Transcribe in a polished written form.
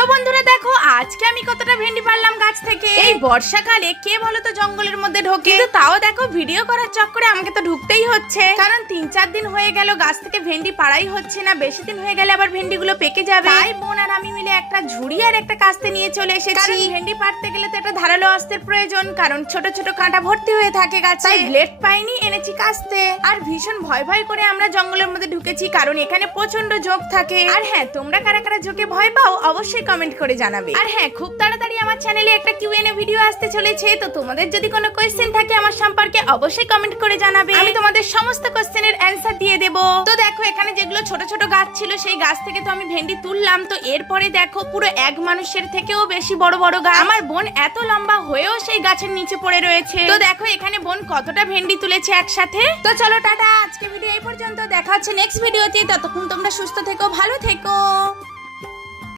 তো বন্ধুরা দেখো আজকে আমি কতটা ভেন্ডি পারলাম গাছ থেকে। এই বর্ষাকালে কে বলো তো জঙ্গলের মধ্যে ঢোকে, কিন্তু তাও দেখো ভিডিও করার চক্করে আমাকে তো ঢুকতেই হচ্ছে, কারণ 3-4 দিন হয়ে গেল গাছ থেকে ভেন্ডি পাড়াই হচ্ছে না। বেশি দিন হয়ে গেলে আবার ভেন্ডিগুলো পেকে যাবে। তাই বোন আর আমি মিলে একটা ঝুড়ি আর একটা কাস্তে নিয়ে চলে এসেছি। ভেন্ডি পাড়তে গেলে তো একটা ধারালো অস্ত্রের প্রয়োজন, কারণ ছোট ছোট কাঁটা ভর্তি হয়ে থাকে গাছে। তাই ব্লেড পাইনি, এনেছি কাস্তে। আর ভীষণ ভয় ভয় করে আমরা জঙ্গলের মধ্যে ঢুকেছি, কারণ এখানে প্রচন্ড ঝোঁক থাকে। আর হ্যাঁ, তোমরা কারা কারা ঝোঁকে ভয় পাও অবশ্যই কমেন্ট করে জানাবে। আর হ্যাঁ, খুব তাড়াতাড়ি আমার চ্যানেলে একটা কিউএনএ ভিডিও আসতে চলেছে, তো তোমাদের যদি কোনো কোয়েশ্চেন থাকে আমার সম্পর্কে অবশ্যই কমেন্ট করে জানাবে, আমি তোমাদের সমস্ত কোয়েশ্চেনের অ্যানসার দিয়ে দেব। তো দেখো এখানে যেগুলো ছোট ছোট গাছ ছিল সেই গাছ থেকে তো আমি ভেন্ডি তুললাম। তো এরপরে দেখো পুরো এক মানুষের থেকেও বেশি বড় বড় গাছ। আমার বোন এত লম্বা হয়েও সেই গাছের নিচে পড়ে রয়েছে। তো দেখো এখানে বোন কতটা ভেন্ডি তুলেছে একসাথে। তো চলো টাটা, আজকে ভিডিও এই পর্যন্ত, দেখা হচ্ছে নেক্সট ভিডিওতে। ততক্ষণ তোমরা সুস্থ থেকো, ভালো থেকো।